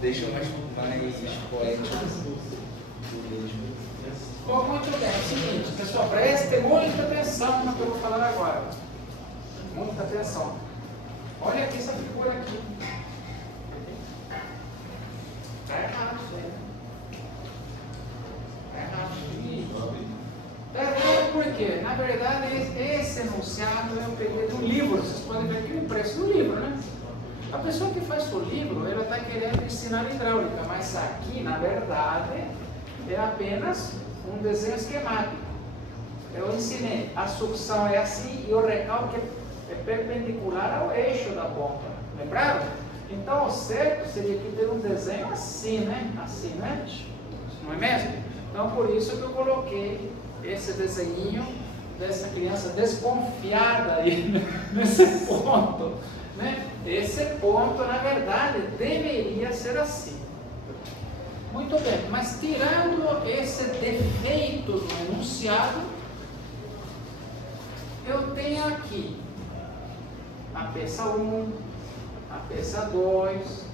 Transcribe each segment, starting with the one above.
Deixa mais poético. Bom, muito bem, é o seguinte, pessoal, prestem muita atenção no que eu vou falar agora. Muita atenção. Olha aqui essa figura aqui. Está errado isso aí. Está errado. Está errado por quê? Na verdade, esse enunciado eu peguei do livro. Vocês podem ver aqui o impresso do livro, né? A pessoa que faz o livro, ela está querendo ensinar hidráulica, mas aqui, na verdade, é apenas um desenho esquemático. Eu ensinei, a sucção é assim e o recalque é perpendicular ao eixo da bomba. Lembraram? Então, o certo seria que ter um desenho assim, né? Assim, né? Não é mesmo? Então, por isso que eu coloquei esse desenho dessa criança desconfiada aí, nesse ponto, né? Esse ponto, na verdade, deveria ser assim. Muito bem, mas tirando esse defeito do enunciado, eu tenho aqui a peça 1, a peça 2,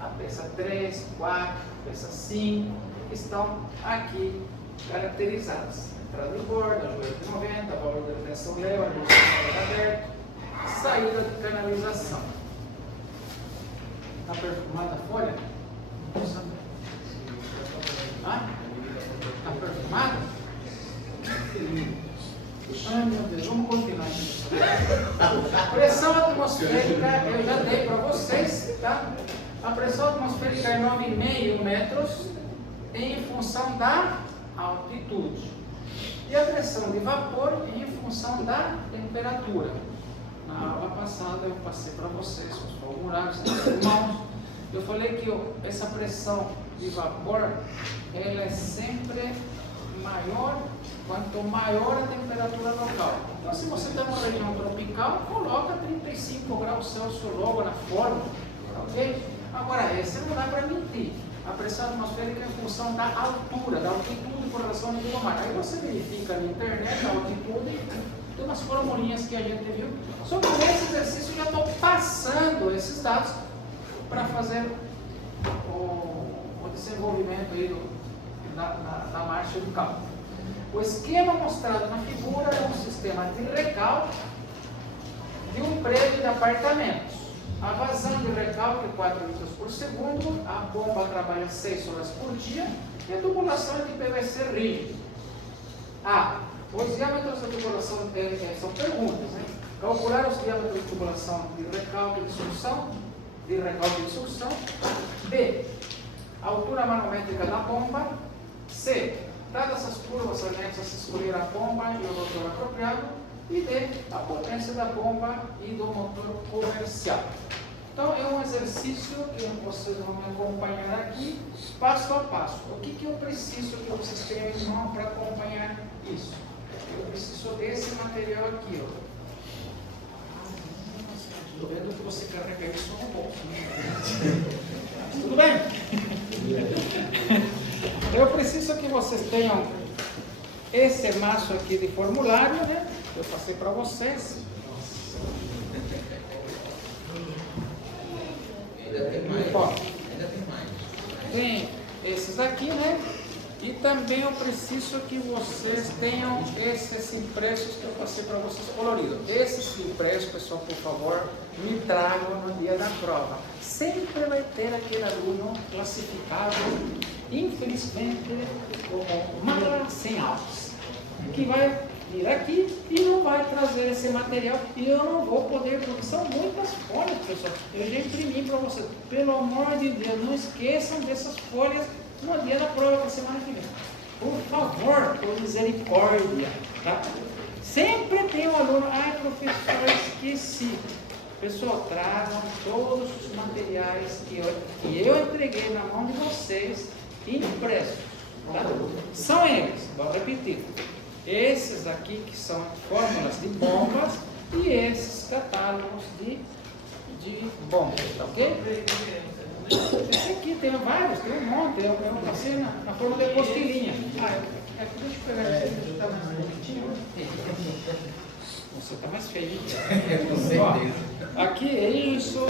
a peça 3, 4, a peça 5, que estão aqui caracterizadas. Entrada de borda, joelho de 90, valor da retenção leva, aberto, saída de canalização. Está perfumada a folha? Ah? Está perfumada? Ai meu Deus, vamos continuar. Pressão atmosférica eu já dei para vocês, tá? A pressão atmosférica é 9,5 metros em função da altitude. E a pressão de vapor em função da temperatura. Na aula passada eu passei para vocês os formulários, irmãos. Eu falei que essa pressão de vapor, ela é sempre maior quanto maior a temperatura local. Então, se você está numa região tropical, coloca 35 graus Celsius logo na fórmula, ok? Agora, essa não dá para mentir. A pressão atmosférica é em função da altura, da altitude com relação ao nível do mar. Aí você verifica na internet a altitude, tem umas formulinhas que a gente viu. Só que nesse exercício eu já estou passando esses dados para fazer o desenvolvimento aí da marcha do cálculo. O esquema mostrado na figura é um sistema de recalque de um prédio de apartamentos. A vazão de recalque é 4 litros por segundo, a bomba trabalha 6 horas por dia e a tubulação é de PVC rígido. Os diâmetros da tubulação são perguntas, né? Calcular os diâmetros de tubulação de recalque e de sucção. B. A altura manométrica da bomba. C. Dadas as curvas anexas, escolher a bomba e o rotor apropriado. E D. A potência da bomba e do motor comercial. Então, é um exercício que vocês vão me acompanhar aqui, passo a passo. O que eu preciso que vocês tenham em mão para acompanhar isso? Eu preciso desse material aqui, ó. Estou vendo que você carrega isso no bolso. Tudo bem? Eu preciso que vocês tenham esse maço aqui de formulário, né? Eu passei para vocês. Ainda tem mais. Tem esses aqui, né? E também eu preciso que vocês tenham esses impressos que eu passei para vocês coloridos. Esses impressos, pessoal, por favor, me tragam no dia da prova. Sempre vai ter aquele aluno classificado, infelizmente, como mala sem alças, que vai vir aqui e não vai trazer esse material e eu não vou poder, porque são muitas folhas, pessoal. Eu já imprimi para vocês. Pelo amor de Deus, não esqueçam dessas folhas no dia da prova da semana que vem. Por favor, por misericórdia. Tá? Sempre tem um aluno, professor, eu esqueci. Pessoal, tragam todos os materiais que eu entreguei na mão de vocês impressos. Tá? São eles, vou repetir. Esses aqui que são fórmulas de bombas e esses catálogos de bombas, tá ok? Esse aqui tem vários, tem um monte, eu passei na forma de postilhinha. Deixa eu pegar esse aqui, que está mais bonitinho. Você está mais feio. Ó, aqui é isso,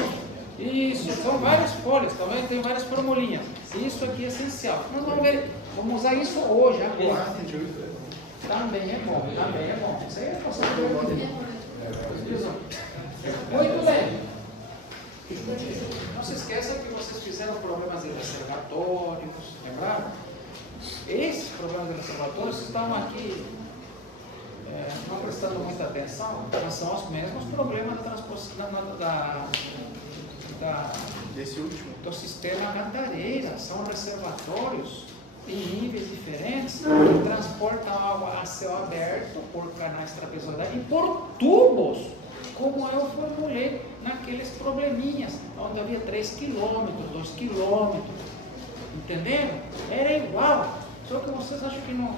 Isso, são várias folhas, também tem várias formulinhas. Isso aqui é essencial. Nós vamos ver, vamos usar isso hoje, agora. Também é bom, também é bom. Isso aí é possível. Muito bem. Não se esqueça que vocês fizeram problemas de reservatórios, lembraram? Esses problemas de reservatórios estão aqui não prestando muita atenção, mas são os mesmos problemas da transposição Desse último. do sistema Cantareira. São reservatórios em níveis diferentes que transportam água a céu aberto por canais trapezoidais e por tubos, como eu formulei naqueles probleminhas, onde havia 3 quilômetros, 2 quilômetros. Entenderam? Era igual, só que vocês acham que não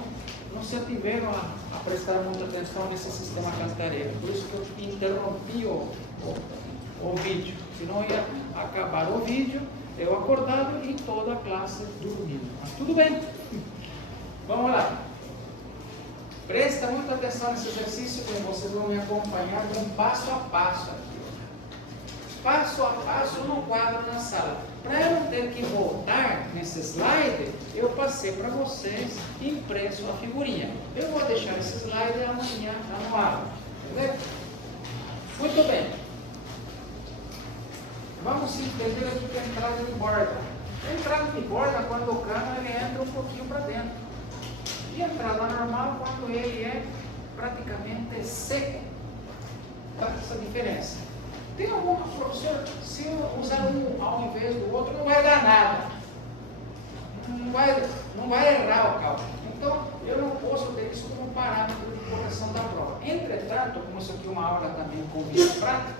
se ativeram a prestar muita atenção nesse sistema Cantareira. Por isso que eu interrompi o vídeo, senão ia acabar o vídeo, eu acordado e toda a classe dormindo. Mas tudo bem. Vamos lá. Presta muita atenção nesse exercício, que vocês vão me acompanhar com passo a passo aqui. Passo a passo no quadro na sala. Para eu não ter que voltar nesse slide, eu passei para vocês impresso a figurinha. Eu vou deixar esse slide amanhã no aula. Entendeu? Muito bem. Vamos entender aqui que a entrada de borda. A entrada de borda, quando o cano ele entra um pouquinho para dentro. E a entrada normal, quando ele é praticamente seco. Tá? Essa diferença. Tem alguma, professor, se eu usar um ao invés do outro, não vai dar nada. Não vai errar o cálculo. Então, eu não posso ter isso como parâmetro de correção da prova. Entretanto, como isso aqui é uma aula também com vídeo prático,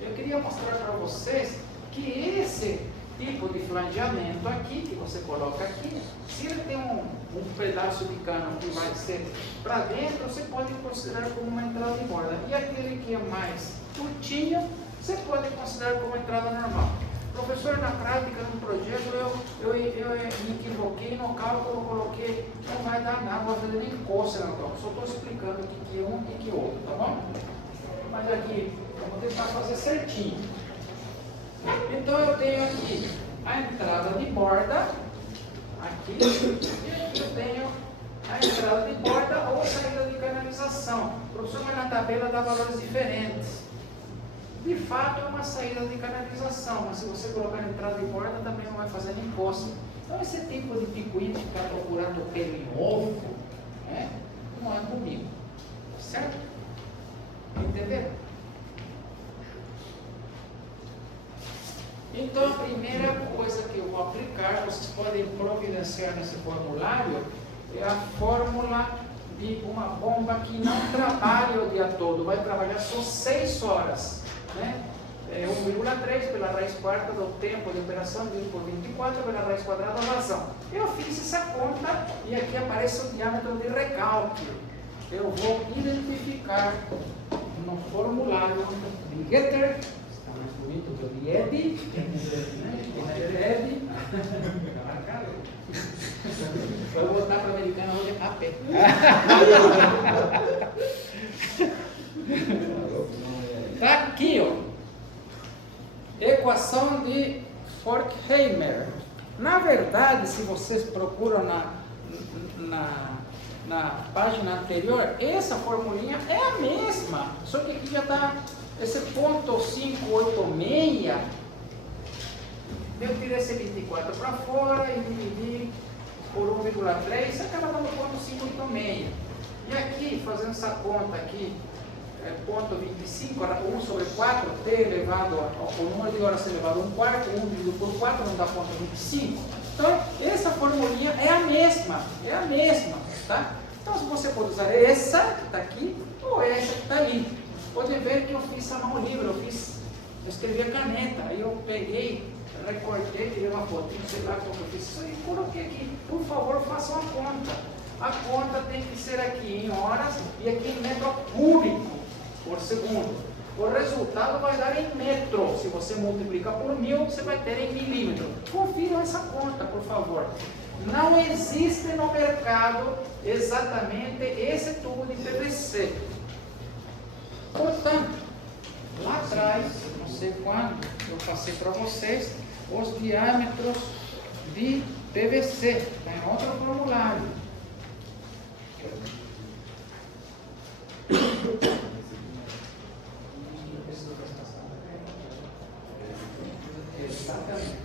eu queria mostrar para vocês que esse tipo de flangeamento aqui, que você coloca aqui, se ele tem um pedaço de cano que vai ser para dentro, você pode considerar como uma entrada de borda. E aquele que é mais curtinho, você pode considerar como entrada normal. Professor, na prática, no projeto, eu me equivoquei no cálculo, coloquei, não vai dar nada, não vai fazer nem coça no cálculo. Só estou explicando o que é um e o que é outro, tá bom? Mas aqui, eu vou tentar fazer certinho. Então eu tenho aqui a entrada de borda, aqui, e aqui eu tenho a entrada de borda ou saída de canalização. Professor, mas na tabela dá valores diferentes. De fato é uma saída de canalização, mas se você colocar a entrada de borda também não vai fazer nem coça. Então esse tipo de picuinha de ficar procurando pelo em ovo, né, não é comigo. Certo? Entenderam? Então a primeira coisa que eu vou aplicar, vocês podem providenciar nesse formulário, é a fórmula de uma bomba que não trabalha o dia todo, vai trabalhar só 6 horas. Né? 1,3 pela raiz quarta do tempo de operação, dividido por 24 pela raiz quadrada da vazão. Eu fiz essa conta e aqui aparece o diâmetro de recalque. Eu vou identificar no formulário de Getter, está mais bonito que o de Eddy, vou voltar para a americana hoje a pé. Está aqui, ó. Equação de Forchheimer. Na verdade, se vocês procuram na página anterior, essa formulinha é a mesma. Só que aqui já está esse ponto 586. Eu tirei esse 24 para fora e dividi por 1,3, acaba dando ponto 586. E aqui, fazendo essa conta aqui, ponto 25, 1 sobre 4, t elevado ao número de horas elevado a 1 quarto, 1 dividido por 4 não dá ponto 25. Então, essa formulinha é a mesma, tá? Então, você pode usar essa que está aqui, ou essa que está ali. Pode ver que eu fiz a mão livre, eu escrevi a caneta, aí eu peguei, recortei, tirei uma fotinha, sei lá como eu fiz isso aí, coloquei aqui. Por favor, façam a conta. A conta tem que ser aqui em horas e aqui em metro cúbico por segundo. O resultado vai dar em metro. Se você multiplica por 1000, você vai ter em milímetro. Confiram essa conta, por favor. Não existe no mercado exatamente esse tubo de PVC. Portanto, lá atrás, não sei quando, eu passei para vocês os diâmetros de PVC. Está em outro formulário. Exatamente.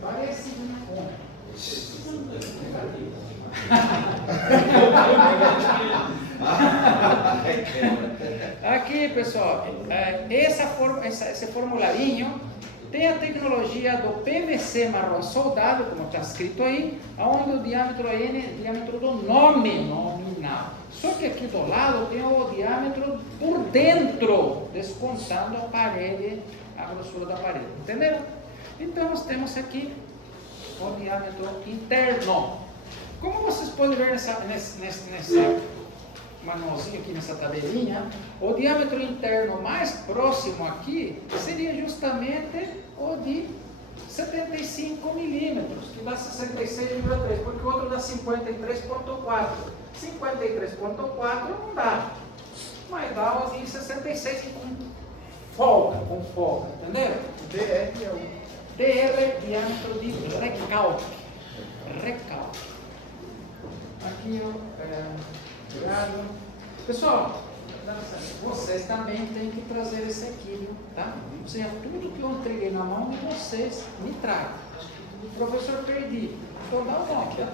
Parece uma Aqui, pessoal, esse formularinho tem a tecnologia do PVC marrom soldado, como está escrito aí, onde o diâmetro N é o diâmetro do nome nominal. Só que aqui do lado tem o diâmetro por dentro, descontando a parede, a grossura da parede. Entenderam? Então, nós aqui o diâmetro interno. Como vocês podem ver nesse manualzinho aqui, nessa tabelinha, o diâmetro interno mais próximo aqui seria justamente o de 75 milímetros, que dá 66,3, porque o outro dá 53,4. 53,4 não dá, mas dá o de 66 com folga, entendeu? DR é o DR é diâmetro de recalque. Aqui, obrigado. Pessoal, vocês também têm que trazer esse aqui, viu? Tá? Ou seja, tudo que eu entreguei na mão de vocês, me tragam. Professor, perdi. Então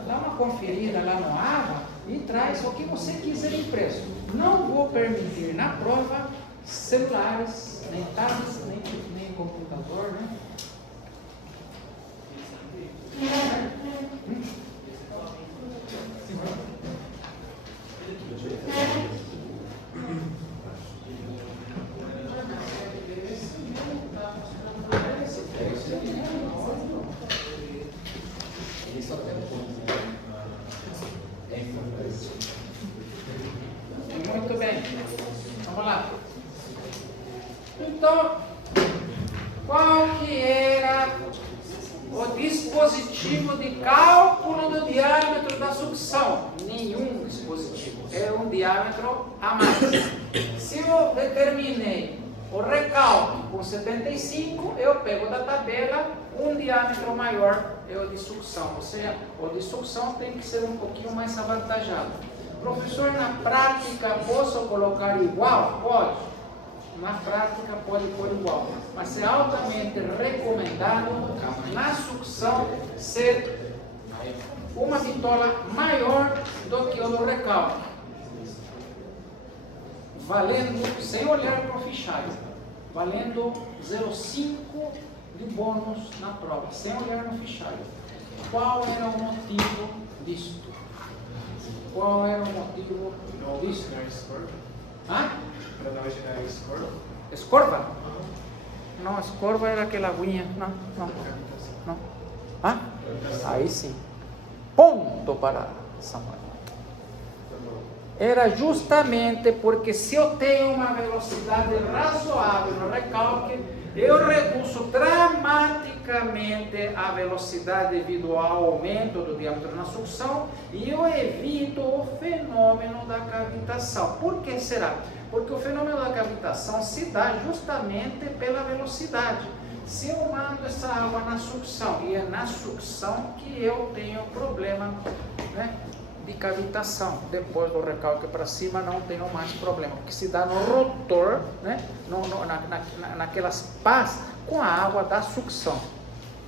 dá uma conferida lá no AVA e traz o que você quiser impresso. Não vou permitir na prova celulares, nem tablets, nem computador, né? Muito bem, vamos lá. Então, qual que era o dispositivo de cálculo do diâmetro da sucção? Nenhum dispositivo, é um diâmetro a mais. Se eu determinei o recalque com 75, eu pego da tabela um diâmetro maior, é o de sucção. Ou seja, o de sucção tem que ser um pouquinho mais avantajado. Professor, na prática posso colocar igual? Pode. Na prática pode pôr igual, mas é altamente recomendado na sucção ser uma bitola maior do que o do recalque, valendo, sem olhar para o fichário, valendo 0,5 de bônus na prova, sem olhar no fichário. Qual era o motivo disto? Qual era o motivo disto? Hã? Para não gerar escorva? Escorva? Não, escorva era aquela aguinha. Não. Hã? Aí sim. Ponto para Samuel. Era justamente porque se eu tenho uma velocidade razoável no recalque, eu reduzo dramaticamente a velocidade devido ao aumento do diâmetro na sucção e eu evito o fenômeno da cavitação. Por que será? Porque o fenômeno da cavitação se dá justamente pela velocidade. Se eu mando essa água na sucção, e é na sucção que eu tenho problema, né, de cavitação. Depois do recalque para cima não tenho mais problema, porque se dá no rotor, né, naquelas pás com a água da sucção.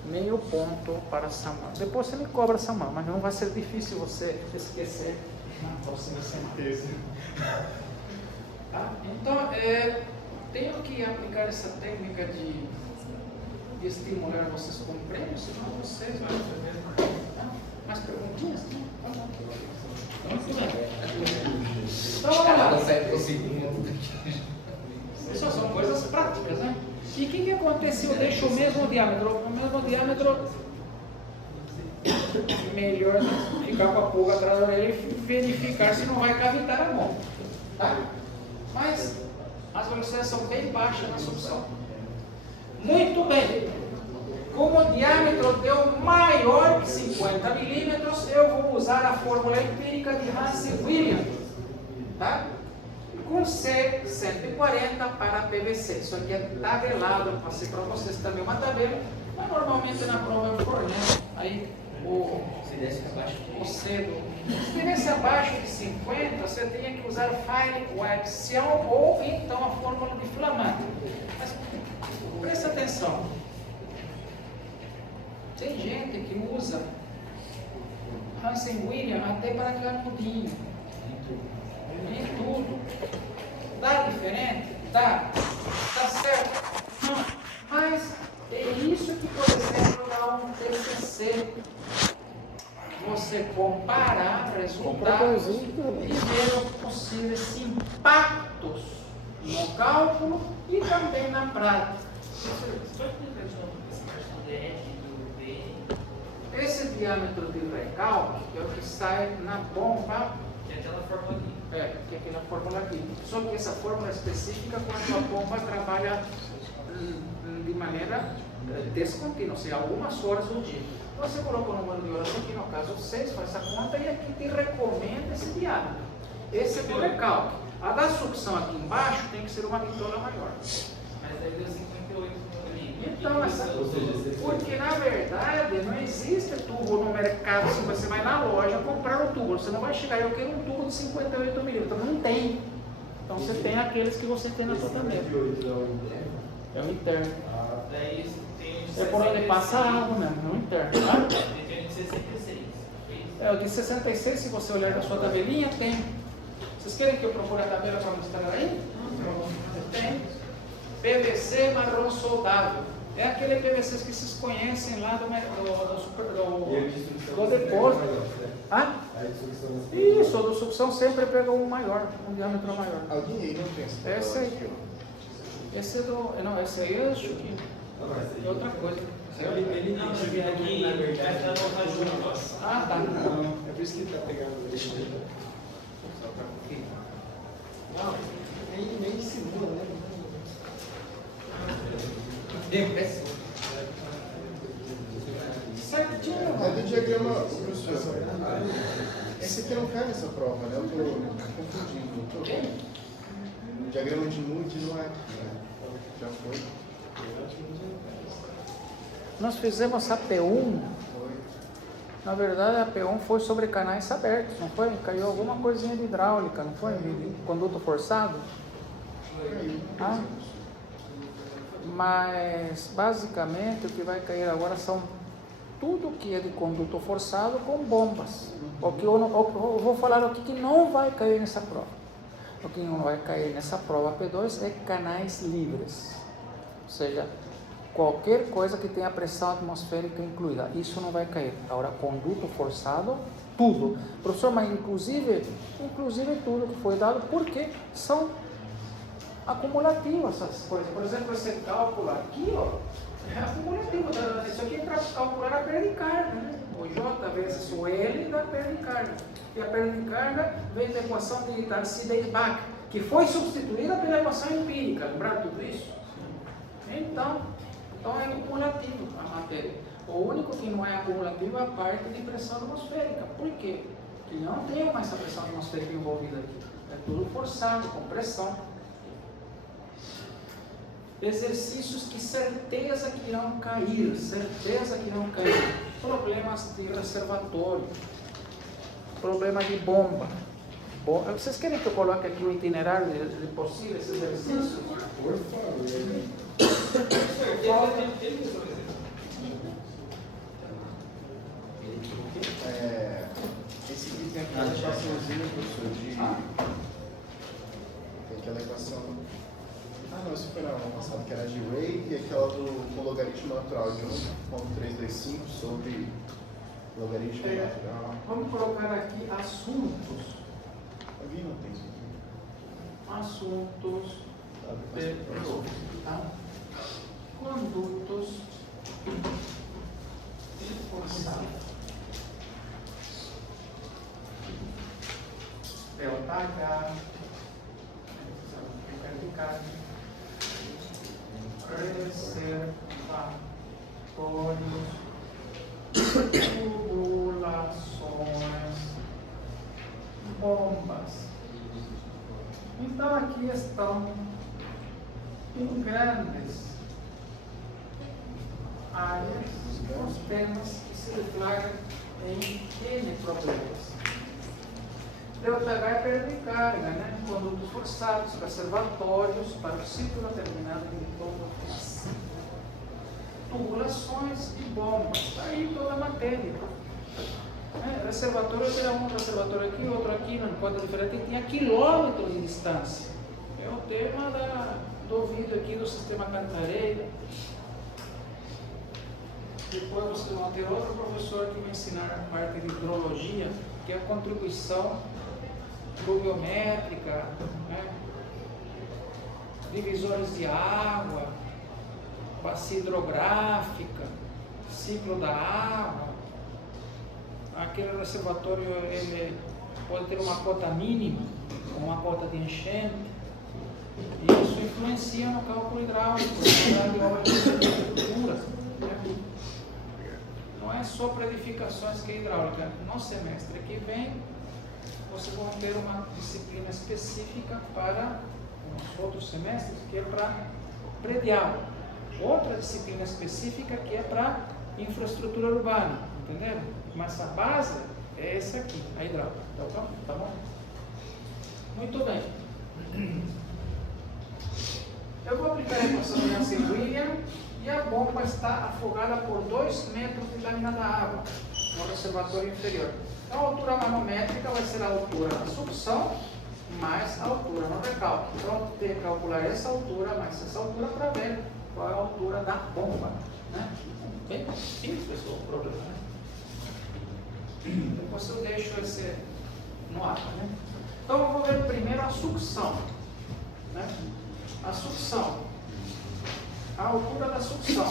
Meio ponto para Samuel. Depois você me cobra, Samuel, mas não vai ser difícil você esquecer na próxima semana. Tá? Então, tenho que aplicar essa técnica de estimular vocês com prêmios, senão vocês vão... Mais perguntinhas? Muito bem. Então, vamos lá. Essas são coisas práticas, né? E o que acontece se eu deixo o mesmo diâmetro? O mesmo diâmetro, melhor ficar com a pulga atrás da orelha e verificar se não vai cavitar a mão. Tá? Mas as velocidades são bem baixas na sucção. Muito bem. Como o diâmetro deu maior que 50 milímetros, eu vou usar a fórmula empírica de Hansen-Williams. Tá? Com um C140 para PVC. Isso aqui é tabelado, eu passei para vocês também uma tabela, mas normalmente na prova eu forneço aí Se desce abaixo o C se tivesse abaixo de 50, você tinha que usar file coaxial ou então a fórmula de Flamann. Mas presta atenção. Tem gente que usa Hansen William até para canudinho. Em tudo. Dá diferente? Dá. Tá certo? Não. Mas é isso que, por exemplo, dá um TCC. Você comparar resultados e ver os possíveis impactos no cálculo e também na prática. Esse diâmetro de recalque é o que sai na bomba. Que é aquela fórmula aqui. Que é aquela fórmula aqui. Só que essa fórmula é específica quando a bomba trabalha de maneira descontínua, ou seja, algumas horas do dia. Você coloca o número de horas aqui, no caso 6, faz essa conta e aqui te recomenda esse diâmetro. Esse é do recalque. A da sucção aqui embaixo tem que ser uma bitola maior. Mas daí deu 58 ali. Então, porque na verdade não existe tubo no mercado. Se você vai na loja comprar um tubo, você não vai chegar, eu quero um tubo de 58 milímetros. Não tem. Então você tem aqueles que você tem na sua tabela. É o interno. Daí tem É por onde passa a água mesmo, no interno. Tá? Tem de 66. O de 66, se você olhar na sua tabelinha, tem. Vocês querem que eu procure a tabela para mostrar aí? Tem. PVC marrom soldado. É aquele PVC que vocês conhecem lá do depósito. Ah? Isso, o do sucção sempre pega um maior, um diâmetro maior. Alguém aí não pensa? Esse aí. Esse é do. Não, esse aí eu acho que é outra coisa. Ele não, porque aqui na verdade ela não tá junto. Ah, tá. Não, é por isso que ele tá pegando. Deixa eu Não, nem simula, né? Certinho. É do diagrama, professor. Esse aqui não cai nessa prova, né? Eu tô confundindo. O diagrama de Moody não é aqui, né? Já foi. Nós fizemos a P1. Na verdade, a P1 foi sobre canais abertos, não foi? Caiu alguma coisinha de hidráulica, não foi? De conduto forçado? Ah? Mas, basicamente, o que vai cair agora são tudo que é de conduto forçado com bombas. O que eu vou falar aqui que não vai cair nessa prova. O que não vai cair nessa prova P2 é canais livres. Ou seja, qualquer coisa que tenha pressão atmosférica incluída, isso não vai cair. Agora, conduto forçado, tudo. Professor, mas inclusive tudo que foi dado, porque são acumulativas essas coisas. Por exemplo, esse cálculo aqui, ó, é acumulativo. Isso aqui é para calcular a perda de carga, né? O J vezes o L da perda de carga. E a perda de carga vem da equação de Darcy-Weisbach, que foi substituída pela equação empírica. Lembrar tudo isso? Então é acumulativo a matéria. O único que não é acumulativo é a parte de pressão atmosférica. Por quê? Porque não tem mais essa pressão atmosférica envolvida aqui. É tudo forçado, com pressão. Exercícios que certeza que irão cair, certeza que irão cair. Problemas de reservatório, problema de bomba. Vocês querem que eu coloque aqui o itinerário de possíveis exercícios? Por favor. Esse aqui tem aquela equaçãozinha, professor, de... Tem aquela equação... Ah, não, isso foi na aula passada, que era de Ray e aquela do logaritmo natural de 1.325 sobre logaritmo natural. Vamos colocar aqui assuntos. Alguém não tem isso aqui? Assuntos de tá? Condutos forçados. Delta H, reservatórios, tubulações, bombas, Então aqui estão em grandes áreas os temas que se deflagram em N problemas. ΔH é perda de carga, né? Condutos forçados, reservatórios para o ciclo determinado de todo tubulações e bombas. Está aí toda a matéria. Reservatório tem um reservatório aqui, outro aqui, não pode diferente, tem a quilômetros de distância. É o tema do ouvido aqui do sistema Cantareira. Depois vocês vão ter outro professor que vai ensinar a parte de hidrologia, que é a contribuição pluviométrica, né? Divisores de água, bacia hidrográfica, ciclo da água. Aquele reservatório ele pode ter uma cota mínima, uma cota de enchente, e isso influencia no cálculo hidráulico, na obra de infraestrutura, né? Não é só para edificações que é hidráulica. No semestre que vem, vocês vão ter uma disciplina específica para os outros semestres, que é para predial. Outra disciplina específica que é para infraestrutura urbana, entenderam? Mas a base é essa aqui, a hidráulica. Tá bom? Muito bem. Eu vou aplicar a equação de Nansen-Williams e a bomba está afogada por 2 metros de lâmina da água no reservatório inferior. Então a altura manométrica vai ser a altura da sucção mais a altura no recalque. Então tem que calcular essa altura mais essa altura para ver qual é a altura da bomba, né? Bem simples, pessoal, o problema, né? Depois eu deixo esse no ar, né? Então eu vou ver primeiro a sucção, né? A sucção, a altura da sucção.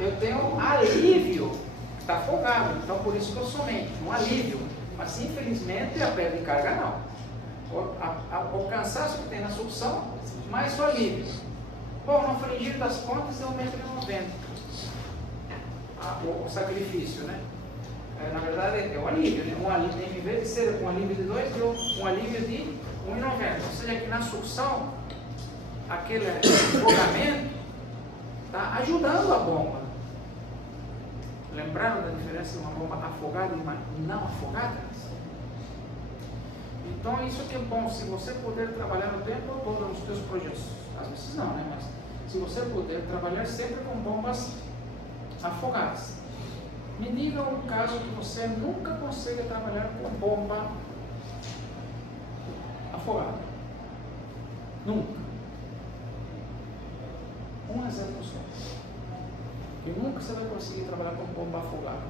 Eu tenho alívio, está afogado, então por isso que eu somei um alívio, mas infelizmente a perda de carga não. O cansaço que tem na sucção, mais o alívio. Bom, no frigir das contas é 1,90 m. O sacrifício, né? Na verdade é um alívio, né? Um alívio, em vez de ser um alívio de 2, deu um alívio de 1,90 m. Ou seja, que na sucção, aquele afogamento está ajudando a bomba. Lembraram da diferença de uma bomba afogada e uma não afogada? Então isso que é bom, se você puder trabalhar o tempo todo nos seus projetos. Às vezes não, né? Mas se você puder trabalhar sempre com bombas afogadas. Me diga um caso que você nunca consiga trabalhar com bomba afogada. Nunca. Um exemplo só. Que nunca você vai conseguir trabalhar com bomba afogada.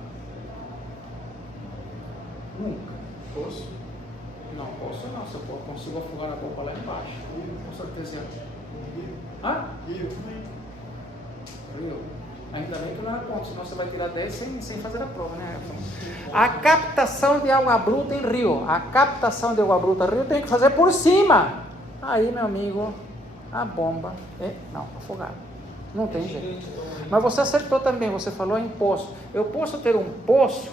Nunca. Poço? Não, posso não. Se eu consigo afogar a bomba lá embaixo. Com certeza. Hã? Rio. Ainda bem que não era ponto, senão você vai tirar 10 sem fazer a prova, né? A captação de água bruta em rio. A captação de água bruta em rio tem que fazer por cima. Aí, meu amigo, a bomba é afogada. Não tem jeito. Mas você acertou também, você falou em poço. Eu posso ter um poço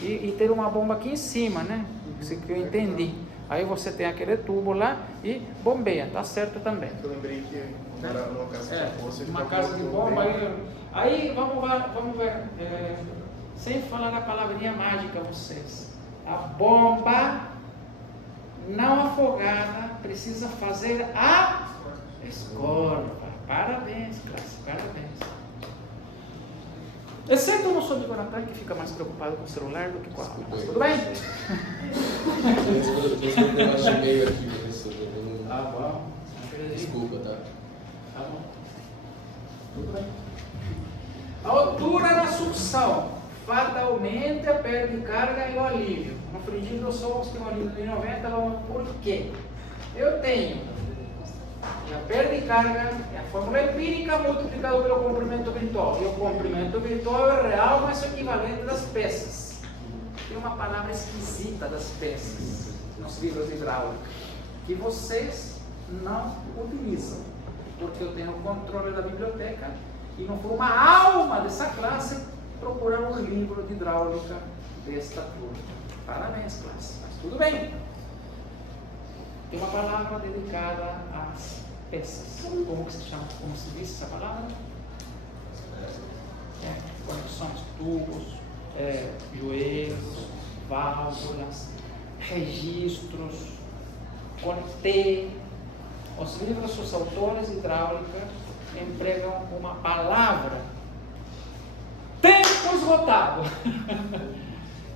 e ter uma bomba aqui em cima, né? Isso que eu entendi. Aí você tem aquele tubo lá e bombeia, tá certo também. Eu lembrei que era numa casa de poço. Uma casa de bomba. Aí vamos ver, sem falar a palavrinha mágica vocês. A bomba não afogada precisa fazer a escorva. Parabéns, classe, parabéns. Exceto o nosso amigo Natan, que fica mais preocupado com o celular do que com a aula. Tudo bem? Eu acho meio aqui, professor. Ah, bom. Desculpa, tá? Tá bom. Tudo bem. A altura da sucção fatalmente a perda de carga e o alívio. No frigir dos ovos tem um alívio de 90, por quê? Eu tenho a perda de carga, é a fórmula empírica multiplicada pelo comprimento virtual. E o comprimento virtual é real, mas é o equivalente das peças. Tem uma palavra esquisita das peças nos livros de hidráulica, que vocês não utilizam, porque eu tenho o controle da biblioteca e não foi uma alma dessa classe procurar um livro de hidráulica desta turma. Parabéns, classe, mas tudo bem. tem uma palavra dedicada às peças. Como que se chama? Como se diz essa palavra? Conexões, tubos, joelhos, válvulas, registros, conectei. Os livros dos autores de hidráulica empregam uma palavra. Tempo esgotado.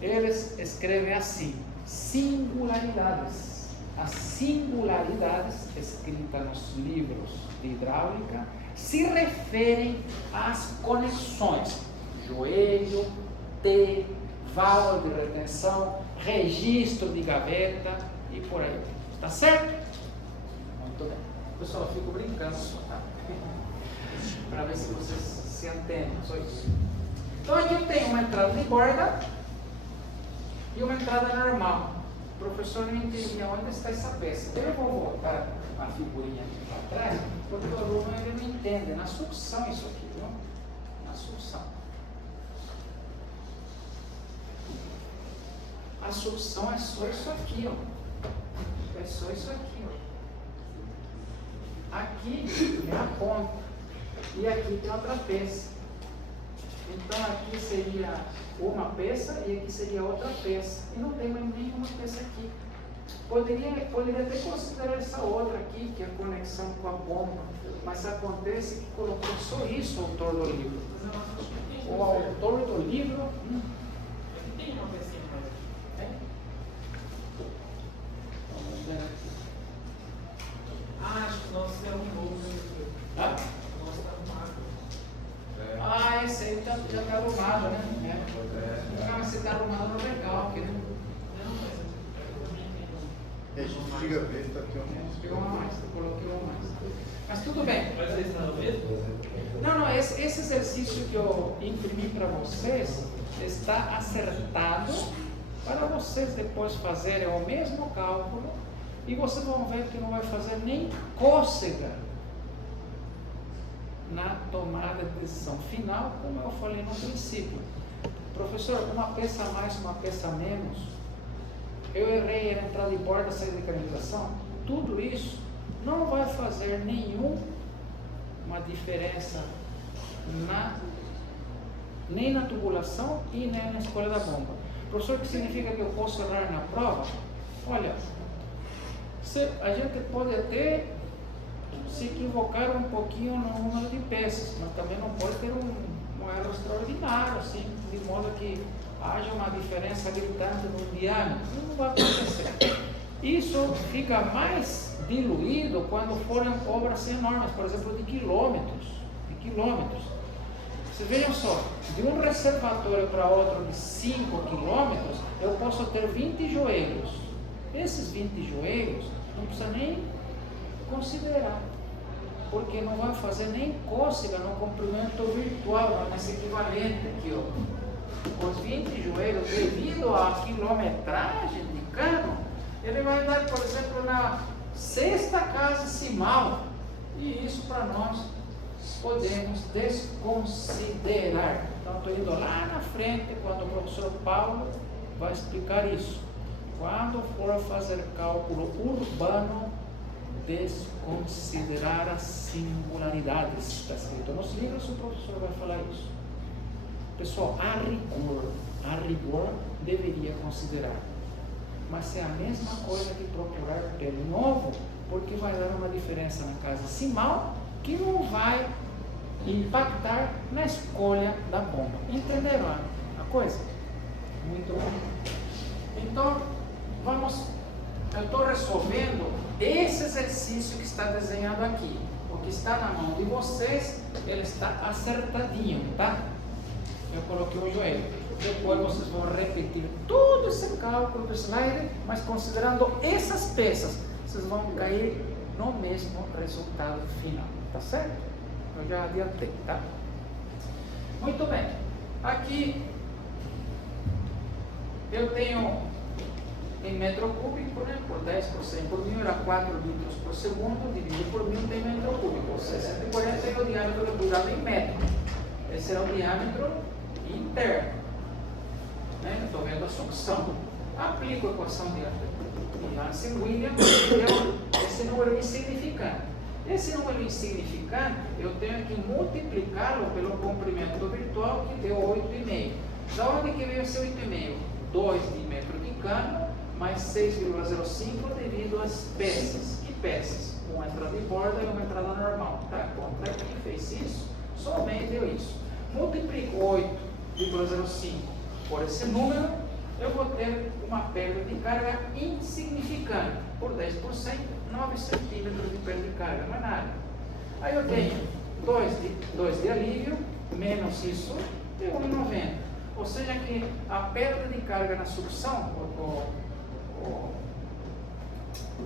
Eles escrevem assim: singularidades. As singularidades escritas nos livros de hidráulica se referem às conexões, joelho, T, válvula de retenção, registro de gaveta e por aí. Está certo? Muito bem. Pessoal, eu fico brincando só, tá? Para ver se vocês se entendem, só isso. Então aqui eu tenho uma entrada de borda e uma entrada normal. O professor não entendia onde está essa peça. Então eu vou voltar a figurinha aqui para trás, porque o aluno ele não entende. Na sucção isso aqui, viu? Na sucção. A sucção é só isso aqui, ó. É só isso aqui, ó. Aqui é a ponta. E aqui tem outra peça. Então aqui seria uma peça e aqui seria outra peça. E não tem mais nenhuma peça aqui. Poderia até considerar essa outra aqui, que é a conexão com a bomba. Mas acontece que colocou só isso o autor do livro. O autor do livro. Tem uma pecinha mais. Vamos ver aqui. Acho que nós temos um novo. Ah? Nós estamos arrumado. Esse aí já está arrumado, né? Não, mas você está arrumado legal aqui, né? E a gente chega a ver, está aqui Pegou uma mais, eu coloquei uma mais. Mas tudo bem. Mas vocês estão mesmo? Não, esse exercício que eu imprimi para vocês está acertado para vocês depois fazerem o mesmo cálculo e vocês vão ver que não vai fazer nem cócega na tomada de decisão final, como eu falei no princípio. Professor, uma peça a mais, uma peça a menos, eu errei na entrada de borda, saída de canalização, tudo isso não vai fazer nenhuma diferença nem na tubulação e nem na escolha da bomba. Professor, o que significa que eu posso errar na prova? Olha, a gente pode até se equivocar um pouquinho no número de peças, mas também não pode ter um erro extraordinário, assim, de modo que haja uma diferença gritante no diâmetro. Não vai acontecer. Isso fica mais diluído quando forem obras enormes, por exemplo, de quilômetros. Vocês vejam só, de um reservatório para outro de 5 quilômetros, eu posso ter 20 joelhos. Esses 20 joelhos não precisa nem considerar, porque não vai fazer nem cócega no comprimento virtual, nesse equivalente aqui, ó. Os 20 joelhos, devido à quilometragem de cano, ele vai dar, por exemplo, na sexta casa decimal, e isso para nós podemos desconsiderar. Então, estou indo lá na frente, quando o professor Paulo vai explicar isso. Quando for fazer cálculo urbano, desconsiderar as singularidades. Está escrito nos livros, o professor vai falar isso. Pessoal, a rigor deveria considerar. Mas é a mesma coisa que procurar pelo novo, porque vai dar uma diferença na casa decimal que não vai impactar na escolha da bomba. Entenderam a coisa? Muito bem. Então, eu estou resolvendo esse exercício que está desenhado aqui. O que está na mão de vocês, ele está acertadinho, tá? Eu coloquei o joelho. Depois vocês vão repetir todo esse cálculo do slide, mas considerando essas peças, vocês vão cair no mesmo resultado final, tá certo? Eu já adiantei, tá? Muito bem. Aqui eu tenho em metro cúbico, né, por 10 por 100 por 1000 era 4 litros por segundo, dividido por 1000 tem metro cúbico, ou seja, 140 é o diâmetro do cuidado em metro. Esse é o diâmetro interno. Estou vendo a sucção. aplico a equação de Hansen-Williams e deu esse número insignificante. Esse número insignificante, eu tenho que multiplicá-lo pelo comprimento virtual, que deu 8,5. Da onde que veio esse 8,5? 2 de metro de cano, mais 6,05 devido às peças. Que peças? Uma entrada de borda e uma entrada normal. Tá? Conta aqui, fez isso, somente deu isso. Multiplico 8,05 por esse número, eu vou ter uma perda de carga insignificante. Por 10%, 9 centímetros de perda de carga, não é nada. Aí eu tenho 2 de alívio, menos isso, deu 1,90. Ou seja que a perda de carga na sucção,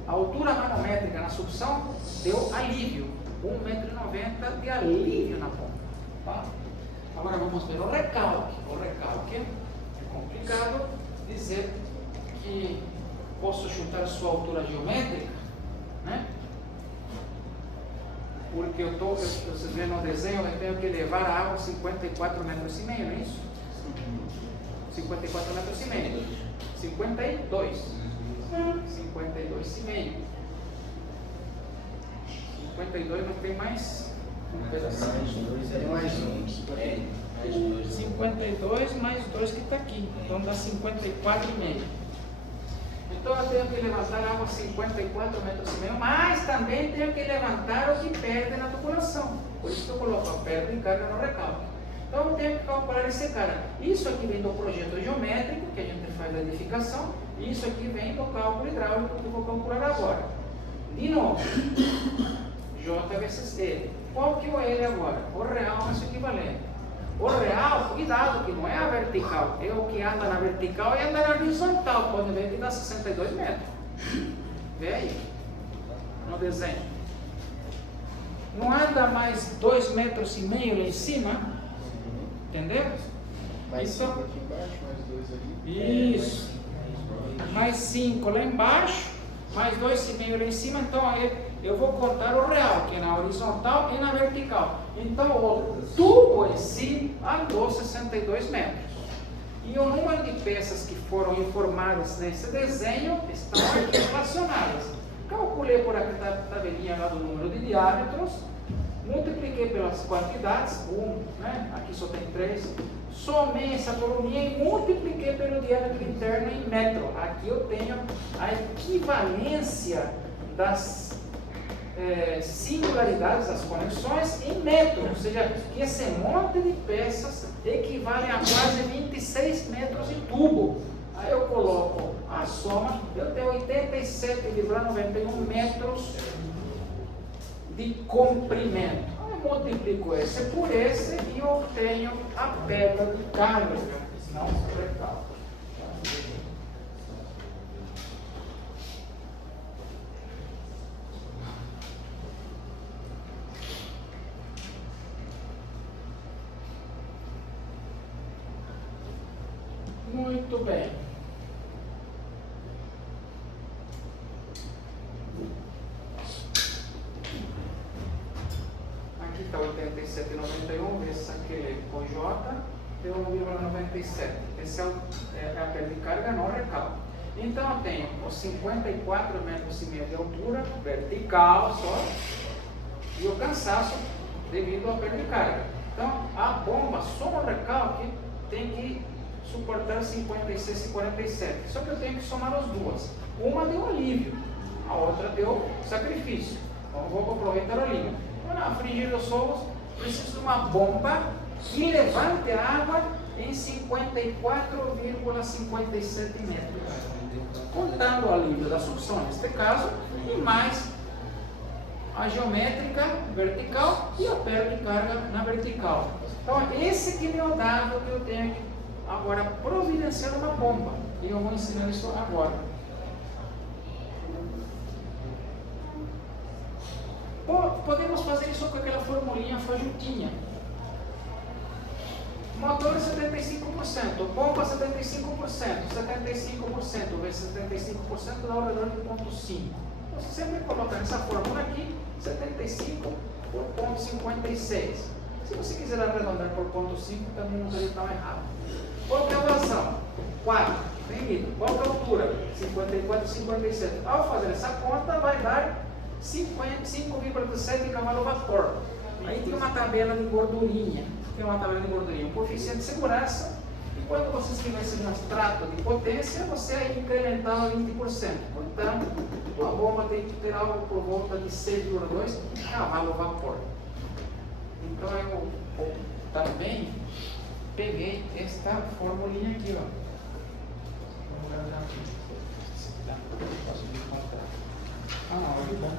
a altura manométrica na sucção, deu alívio, 1,90 m de alívio na ponta. Tá? Agora vamos ver o recalque. O recalque é complicado dizer que posso chutar a sua altura geométrica, né? Porque vocês veem no desenho, eu tenho que levar a água 54 metros e meio, não é isso? 54 metros e meio. 52. 52 e meio. 52 não tem mais um pedacinho. Tem mais um. 52 mais 2 que está aqui. Então dá 54 e meio. Então eu tenho que levantar a água 54 metros e meio, mas também tenho que levantar o que perde na tubulação. Por isso que eu coloco a perda de carga no recalque. Então eu tenho que calcular esse cara. Isso aqui vem do projeto geométrico, que a gente faz a edificação, e isso aqui vem do cálculo hidráulico, que eu vou calcular agora. De novo, J vezes L. Qual que é o L agora? O real mais o equivalente. O real, cuidado, que não é a vertical, é o que anda na vertical e anda na horizontal. Pode ver que dá 62 metros. Vê aí, no desenho. Não anda mais 2,5 metros lá em cima? Entendeu? Mais então, 5 aqui embaixo, mais 2 ali. Isso. Mais 5 lá embaixo, mais 2,5 lá em cima. Então eu vou contar o real, que é na horizontal e na vertical. Então o tubo em si andou 62 metros. E o número de peças que foram informadas nesse desenho estão aqui relacionadas. Calculei por aqui a tabelinha lá do número de diâmetros, multipliquei pelas quantidades, né? Aqui só tem 3, somei essa coluninha e multipliquei pelo diâmetro interno em metro. Aqui eu tenho a equivalência das singularidades, das conexões em metro, ou seja, que esse monte de peças equivale a quase 26 metros de tubo. Aí eu coloco a soma, eu tenho 87,91 metros de comprimento. Aí eu multiplico esse por esse e obtenho a perda de carga, não recalque. Muito bem. Aqui está 87,91 vezes aquele com J, deu 1,97. Esse é a perda de carga não recalque. Então eu tenho os 54 metros e meio de altura, vertical só, e o cansaço devido à perda de carga. Então a bomba só no recalque tem que suportar 56 e 47. Só que eu tenho que somar as duas. Uma deu alívio, a outra deu sacrifício. Então vou aproveitar a linha. Para afligir os solos, preciso de uma bomba que levante a água em 54,57 metros. Contando o alívio da sucção neste caso, e mais a geométrica vertical e a perda de carga na vertical. Então esse que é o dado que eu tenho que agora providenciar uma bomba. E eu vou ensinar isso agora. Podemos fazer isso com aquela formulinha fajutinha. Motor 75%, bomba 75%, 75% vezes 75% dá ao redor de 0,5. Você sempre coloca nessa fórmula aqui 75 por 0,56. Se você quiser arredondar por 0,5 também não seria tão errado. Qual que é a vazão? 4. Bem lido. Qual que é a altura 54 e 57. Ao fazer essa conta, vai dar 5,7 cavalo-vapor. Aí tem uma tabela de gordurinha. Um coeficiente de segurança. E quando você estivesse no extrato de potência, você aí incrementava 20%. Portanto, a bomba tem que ter algo por volta de 6,2 cavalo-vapor. Então eu também peguei esta formulinha aqui, ó. Posso me encontrar. Olha bom.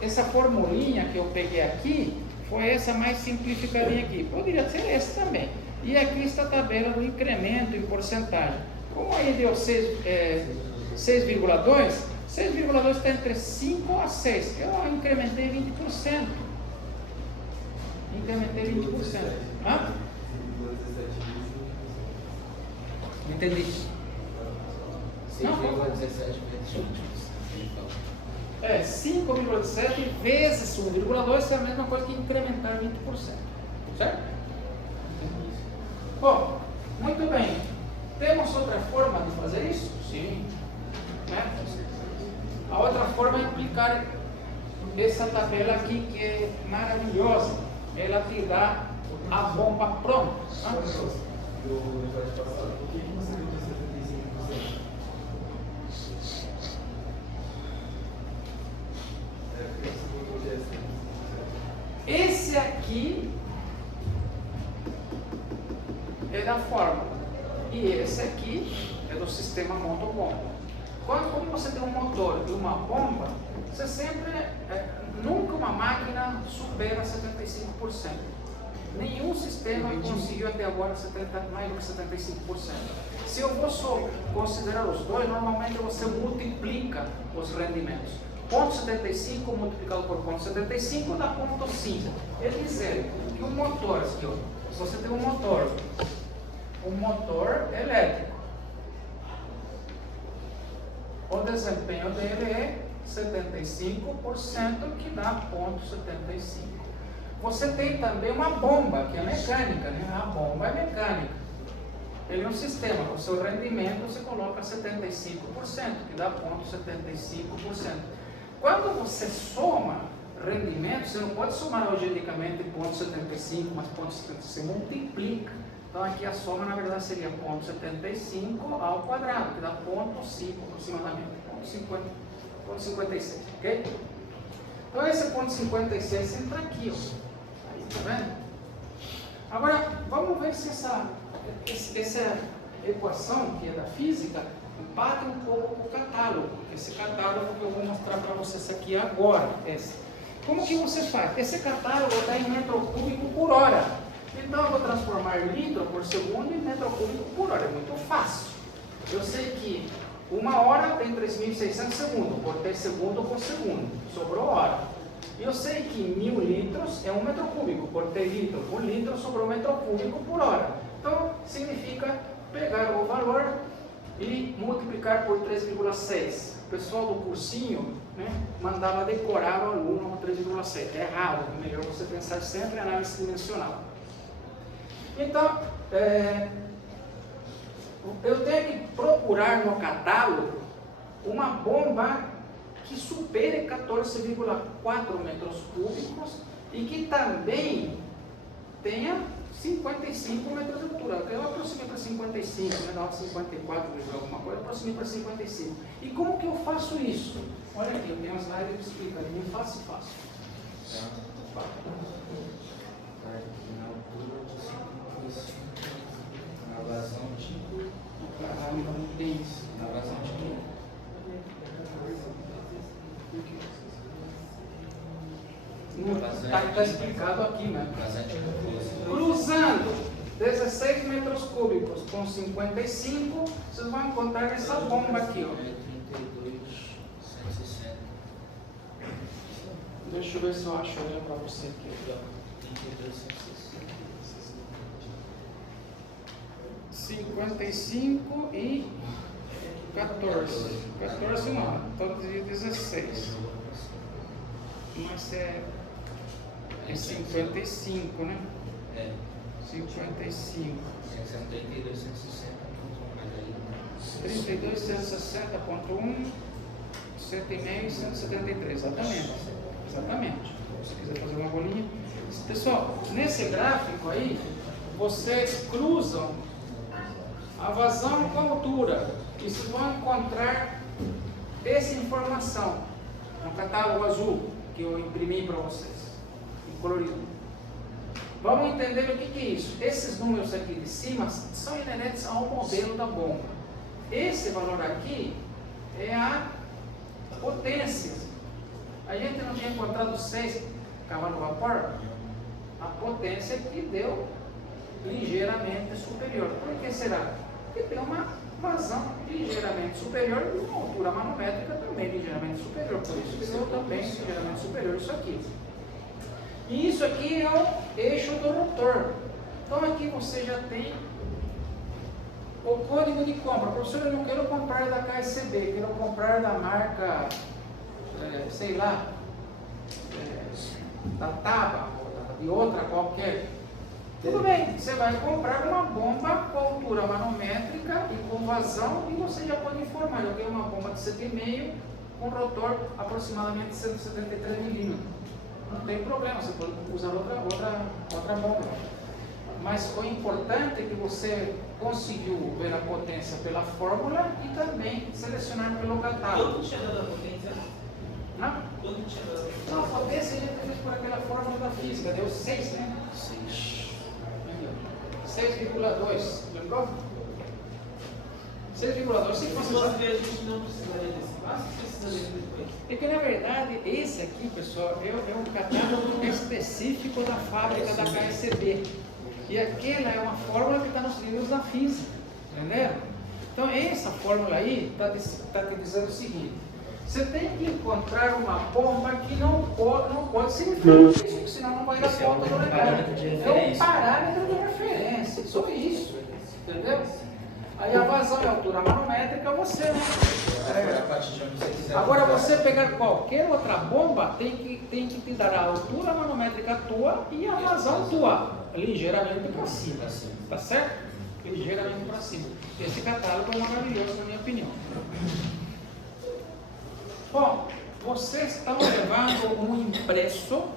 Essa formulinha que eu peguei aqui foi essa mais simplificadinha aqui. Poderia ser essa também. E aqui está a tabela do incremento em porcentagem. Como aí deu 6,2, 6,2 está entre 5 a 6. Eu incrementei 20%. Incrementei 20%. Hã? Entendi. 6,17 5,7 vezes 1,2 é a mesma coisa que incrementar 20%. Certo? Bom, muito bem. Temos outra forma de fazer isso? Sim. Né? A outra forma é aplicar essa tabela aqui, que é maravilhosa. Ela te dá a bomba pronta. Esse aqui é da fórmula e esse aqui é do sistema motor-bomba. Como você tem um motor e uma bomba, você sempre, nunca uma máquina supera 75%. Nenhum sistema conseguiu até agora mais do que 75%. Se eu vou só considerar os dois, normalmente você multiplica os rendimentos. 0,75 multiplicado por 0,75 dá 0,5. É dizer que o motor, se você tem um motor elétrico, o desempenho dele é 75%, que dá 0,75. Você tem também uma bomba, que é mecânica, né? A bomba é mecânica. Ele é um sistema, o seu rendimento você coloca 75%, que dá 0,75%. Quando você soma rendimento, você não pode somar algebraicamente 0,75 mais 0,75, você multiplica. Então aqui a soma na verdade seria 0,75 ao quadrado, que dá 0,5 aproximadamente, 0,56, ok? Então esse 0,56 entra aqui, ó. Aí, tá vendo? Agora, vamos ver se essa equação, que é da física, bate um pouco com o catálogo. Esse catálogo que eu vou mostrar para vocês aqui agora. Como que você faz? Esse catálogo está em metro cúbico por hora. Então eu vou transformar litro por segundo em metro cúbico por hora. É muito fácil. Eu sei que uma hora tem 3.600 segundos, cortei segundo por segundo, sobrou hora. E eu sei que 1.000 litros é 1 metro cúbico, cortei litro por litro, sobrou metro cúbico por hora. Então significa pegar o valor e multiplicar por 3,6. O pessoal do cursinho, né, mandava decorar o aluno 3,6. É errado, é melhor você pensar sempre em análise dimensional. Então, eu tenho que procurar no catálogo uma bomba que supere 14,4 metros cúbicos e que também tenha 55 metros de altura. Eu aproximei para 55, né? Dava 54, alguma coisa, aproximei para 55. E como que eu faço isso? Olha aqui, eu tenho uma slide que explica, é fácil. Na vazão tipo. Não tem isso. Na vazão tipo. Está explicado aqui, né? Vazão tipo. Cruzando 16 metros cúbicos com 55, vocês vão encontrar essa bomba aqui, ó. 32,160. Deixa eu ver se eu acho ela para você aqui. 32,160. 55 e 14 não, todo dia 16. Mas é 55, né? É. 55. 32, 160, mas aí. 32, 160.1, 100,5 e 173. Exatamente. Se você quiser fazer uma bolinha. Pessoal, nesse gráfico aí, vocês cruzam a vazão com a altura. E vocês vão encontrar essa informação no catálogo azul que eu imprimi para vocês, em colorido. Vamos entender o que é isso. Esses números aqui de cima são inerentes ao modelo da bomba. Esse valor aqui é a potência. A gente não tinha encontrado 6 cavalos vapor? A potência que deu ligeiramente superior. Por que será? Porque tem uma vazão ligeiramente superior e uma altura manométrica também ligeiramente superior. Por isso que deu também ligeiramente superior isso aqui. E isso aqui é o eixo do rotor. Então aqui você já tem o código de compra. Professor, eu não quero comprar da KSB, quero comprar da marca, sei lá, da Taba, ou de outra qualquer. Tudo bem, você vai comprar uma bomba com altura manométrica e com vazão e você já pode informar. Eu tenho uma bomba de 7,5 com rotor aproximadamente 173 milímetros. Não tem problema, você pode usar outra bomba. Mas o importante é que você conseguiu ver a potência pela fórmula e também selecionar pelo catálogo. Quanto tinha dado a potência? Não? Quanto tinha dado a potência? Não, a potência a gente fez por aquela fórmula da física, deu 6, né? 6,2, lembrou? 6,2, se fosse Você vê, a gente não precisaria desse passo, precisaria depois. É que na verdade esse aqui, pessoal, é um catálogo específico da fábrica da KSB. E aquela é uma fórmula que está nos livros da física, entendeu? Então essa fórmula aí está te dizendo o seguinte: você tem que encontrar uma bomba que não pode ser diferente, senão não vai dar conta do legado. É um parâmetro de referência, só isso, entendeu? Aí a vazão e a altura manométrica você, né? Agora você pegar qualquer outra bomba tem que te dar a altura manométrica tua e a vazão tua, ligeiramente para cima, tá certo? Ligeiramente para cima. Esse catálogo é maravilhoso na minha opinião. Bom, vocês estão levando um impresso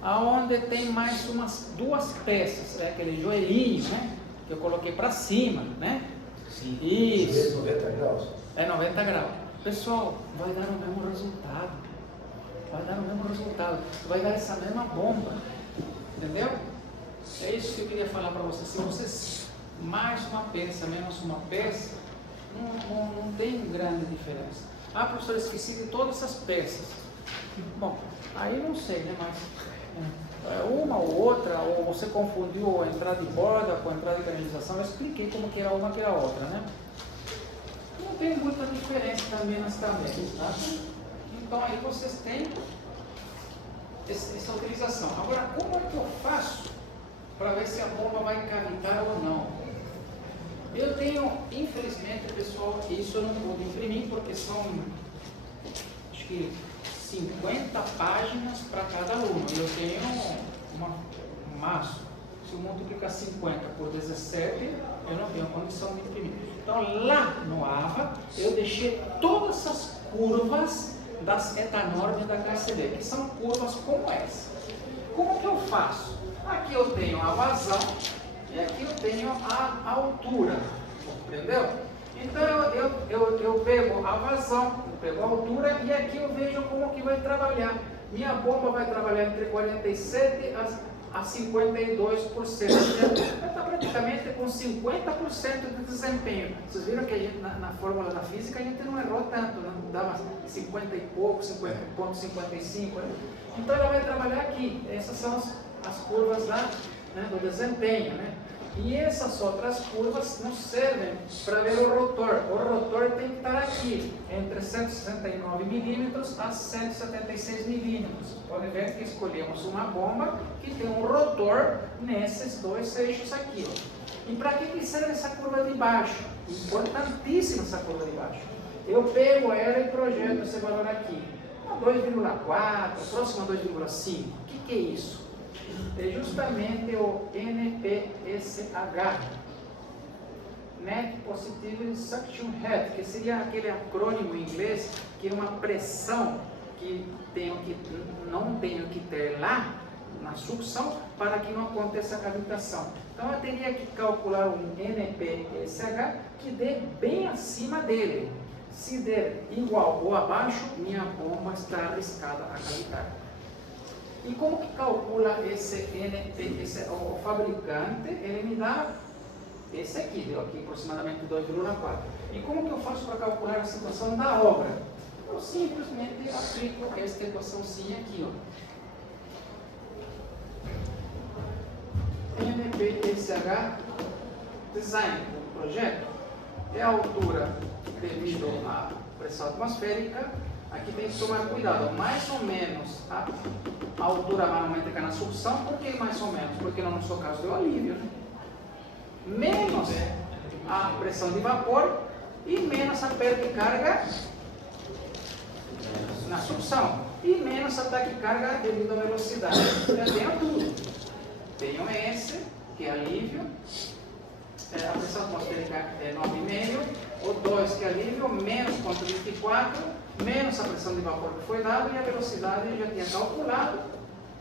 aonde tem mais umas 2 peças, aquele joelhinho, né? Que eu coloquei para cima, né? Sim. Isso. 90 graus? É 90 graus. Pessoal, vai dar o mesmo resultado. Vai dar o mesmo resultado. Vai dar essa mesma bomba. Entendeu? É isso que eu queria falar para vocês. Se vocês mais uma peça, menos uma peça, não tem grande diferença. Ah, professor, esqueci de todas essas peças. Bom, aí não sei, né? Mas uma ou outra, ou você confundiu a entrada de borda com a entrada de canalização, eu expliquei como que era uma que era a outra, né? Não tem muita diferença também nas tabelas, tá? Então aí vocês têm essa utilização. Agora, como é que eu faço para ver se a bomba vai cavitar ou não? Eu tenho, infelizmente, pessoal, isso eu não vou imprimir porque são, acho que 50 páginas para cada aluno. Eu tenho um maço. Se eu multiplicar 50 por 17, eu não tenho condição de imprimir. Então, lá no AVA, eu deixei todas as curvas das etanormes da KSB, que são curvas como essa. Como que eu faço? Aqui eu tenho a vazão e aqui eu tenho a altura, entendeu? Então eu pego a vazão, eu pego a altura e aqui eu vejo como que vai trabalhar. Minha bomba vai trabalhar entre 47% a 52%. Vai estar praticamente com 50% de desempenho. Vocês viram que a gente, na fórmula da física a gente não errou tanto, não dava 50 e pouco, 50,55. Né? Então ela vai trabalhar aqui. Essas são as curvas do desempenho. Né? E essas outras curvas nos servem para ver o rotor. O rotor tem que estar aqui, entre 169 milímetros a 176 milímetros. Pode ver que escolhemos uma bomba que tem um rotor nesses 2 eixos aqui. Ó. E para que serve essa curva de baixo? Importantíssima essa curva de baixo. Eu pego ela e projeto esse valor aqui. 2,4, próximo a 2,5. O que é isso? É justamente o NPSH, Net Positive Suction Head, que seria aquele acrônimo em inglês que é uma pressão que não tenho que ter lá na sucção para que não aconteça a cavitação. Então eu teria que calcular um NPSH que dê bem acima dele. Se der igual ou abaixo, minha bomba está arriscada a cavitar. E como que calcula esse NPSH? O fabricante, ele me dá esse aqui, deu aqui aproximadamente 2,4. E como que eu faço para calcular a situação da obra? Eu simplesmente aplico esta equaçãozinha aqui, ó. NPSH design do projeto é a altura devido à pressão atmosférica. Aqui tem que tomar cuidado, mais ou menos a altura manométrica na sucção. Por que mais ou menos? Porque no nosso caso deu alívio, né? Menos a pressão de vapor e menos a perda de carga na sucção e menos a taquicarga devido à velocidade. Eu tenho tudo. Tenho esse, que é alívio, a pressão atmosférica é 9,5, o 2 que é alívio, menos 0,24, menos a pressão de vapor que foi dada e a velocidade eu já tinha calculado,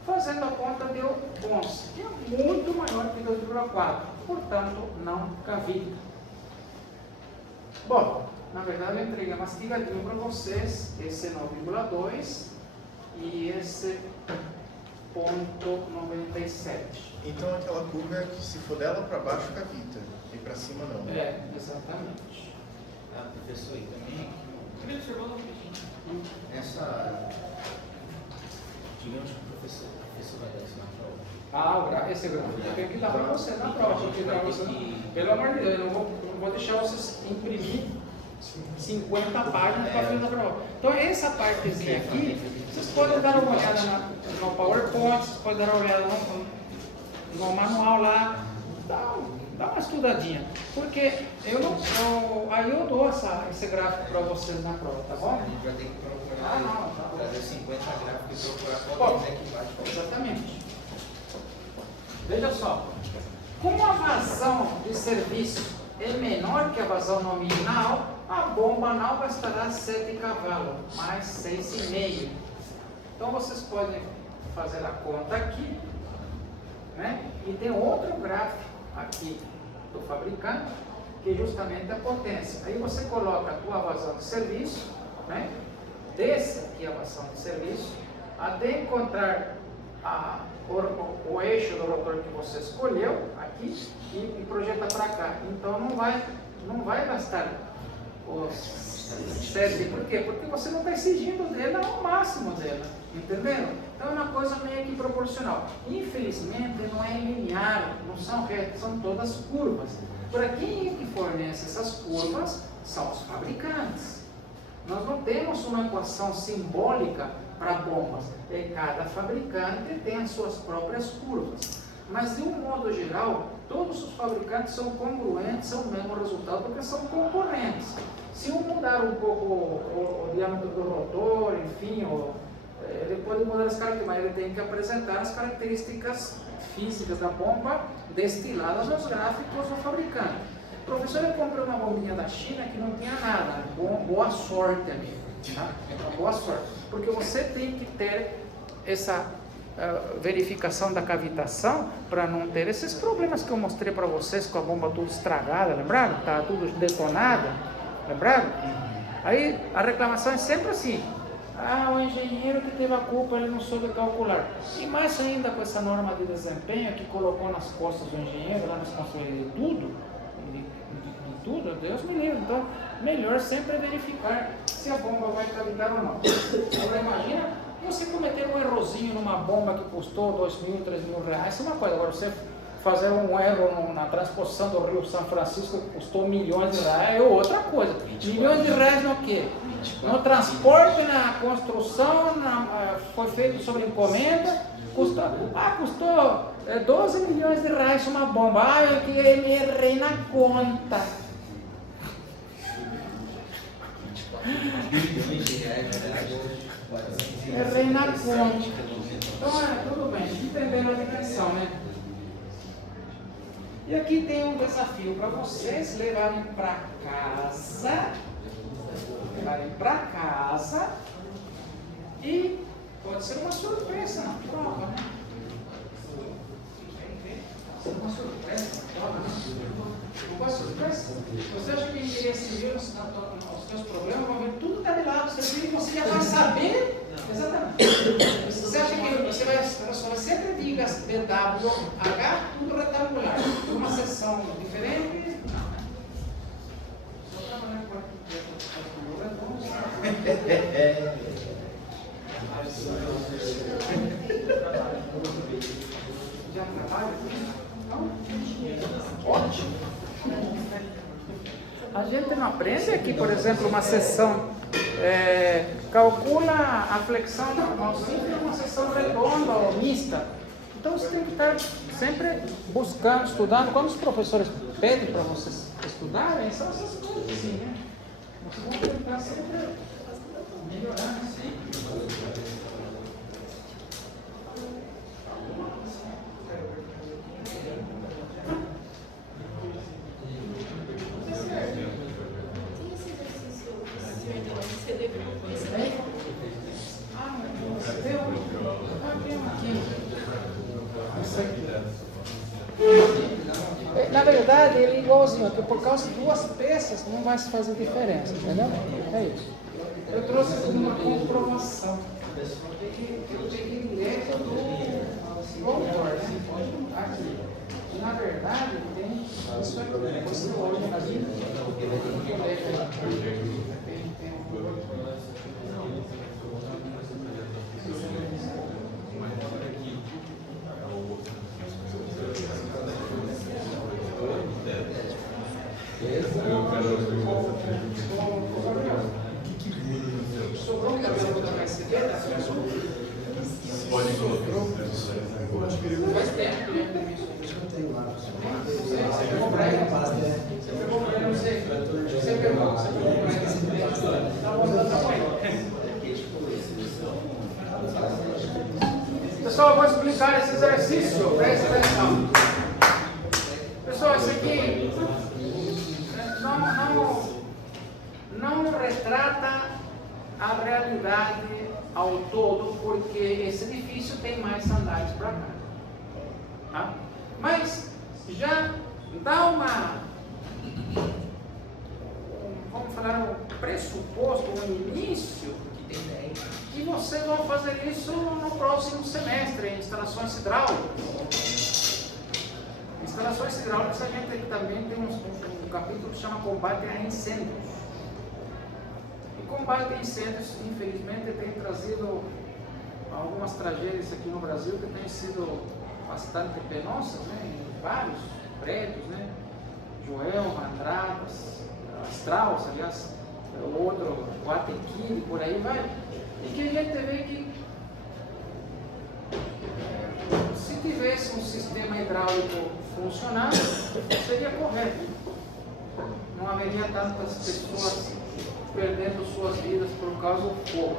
fazendo a conta deu 11, que é muito maior que 2,4, portanto não cavita. Bom, na verdade eu entreguei mastigadinho para vocês, esse 9,2 e esse 0,97. Então aquela curva é que se for dela para baixo cavita e para cima não. É, exatamente. Ah, professor, e também queria observar uma coisinha. Essa, digamos que o professor vai dar isso na prova. Esse gráfico eu tenho que dar para você na prova, porque para você, pelo amor de Deus, eu não vou deixar vocês imprimir 50 páginas para fazer a prova. Então essa partezinha aqui, vocês podem dar uma olhada no PowerPoint, vocês podem dar uma olhada no manual lá, dá uma estudadinha, porque aí eu dou esse gráfico para vocês na prova, tá bom? A gente vai ter que procurar trazer 50 gráficos e procurar qual é que bate. Exatamente. Veja só, como a vazão de serviço é menor que a vazão nominal, a bomba não gastará 7 cavalos, mais 6,5. Então vocês podem fazer a conta aqui, né? E tem outro gráfico aqui do fabricante, que é justamente a potência. Aí você coloca a tua vazão de serviço, né? Desce aqui a vazão de serviço, até encontrar o eixo do rotor que você escolheu aqui e projeta para cá. Então não vai gastar os 7. Por quê? Porque você não está exigindo dela ao máximo dela, entendeu? Então é uma coisa meio que proporcional. Infelizmente não é linear, não são retas, são todas curvas. Para quem é que fornece essas curvas? São os fabricantes. Nós não temos uma equação simbólica para bombas. Cada fabricante tem as suas próprias curvas. Mas de um modo geral, todos os fabricantes são congruentes ao mesmo resultado porque são concorrentes. Se um mudar um pouco o diâmetro do rotor, enfim, ele pode mudar as características, mas ele tem que apresentar as características físicas da bomba destiladas nos gráficos do fabricante. Professor, eu comprei uma bombinha da China que não tinha nada. Boa sorte, amigo. Tá? Boa sorte. Porque você tem que ter essa verificação da cavitação para não ter esses problemas que eu mostrei para vocês com a bomba tudo estragada, lembraram? Tá tudo detonada, lembraram? Aí a reclamação é sempre assim: o engenheiro que teve a culpa, ele não soube calcular. E mais ainda com essa norma de desempenho que colocou nas costas do engenheiro, lá nas responsabilidade de tudo, Deus me livre. Então, melhor sempre verificar se a bomba vai cavitar ou não. Agora imagina você cometer um errozinho numa bomba que custou 2.000, 3.000 reais, é uma coisa. Agora você fazer um erro na transposição do Rio São Francisco que custou milhões de reais é outra coisa. Milhões de reais no quê? No transporte, na construção, foi feito sobre encomenda, custou É 12 milhões de reais uma bomba. Ah, eu que me errei na conta. Errei na conta. Então, tudo bem, entendendo a dimensão, né? E aqui tem um desafio para vocês levarem para casa. E pode ser uma surpresa na prova, né? Uma surpresa na prova, né? Uma surpresa. Você acha que interesse ver os seus problemas, vão ver tudo está de lado, você já vai saber exatamente. Você acha que você vai resolver sempre vigas DWH, tudo retangular, uma seção diferente? Não, né? Só trabalhar com já trabalha? Não? Ótimo. A gente não aprende aqui, por exemplo, uma seção, calcula a flexão normal simples, uma seção redonda ou mista. Então você tem que estar sempre buscando, estudando. Quando os professores pedem para vocês estudarem, são essas coisas assim, né? Vocês vão tentar sempre melhorar, assim. Na verdade, ele é igualzinho, porque por causa de duas peças não vai se fazer diferença, entendeu? É isso. Eu trouxe uma comprovação. Eu peguei direto do autor. Aqui. Na verdade, tem isso aqui. Você olha ali. Sobrou um cabelo da receber? Pode sobrou. Faz tempo, né? Você pegou pra ele? Você pegou pra ele, não sei. Você pegou pra ele. Tá bom, tá bom. Pessoal, eu vou explicar esse exercício. Presta atenção. Pessoal, isso aqui não retrata a realidade ao todo, porque esse edifício tem mais andares para cá. Tá? Mas já dá vamos falar, um pressuposto, um início, que vocês vão fazer isso no próximo semestre, em instalações hidráulicas. Instalações hidráulicas, a gente também tem um capítulo que chama Combate a Incêndios. E combate a incêndios, infelizmente, tem trazido algumas tragédias aqui no Brasil que têm sido bastante penosas, né? Em vários prédios, né? Joelma, Andradas, Strauss, aliás, o outro, Guatequim, por aí vai. E que a gente vê que se tivesse um sistema hidráulico funcionando, seria correto. Não haveria tantas pessoas perdendo suas vidas por causa do fogo.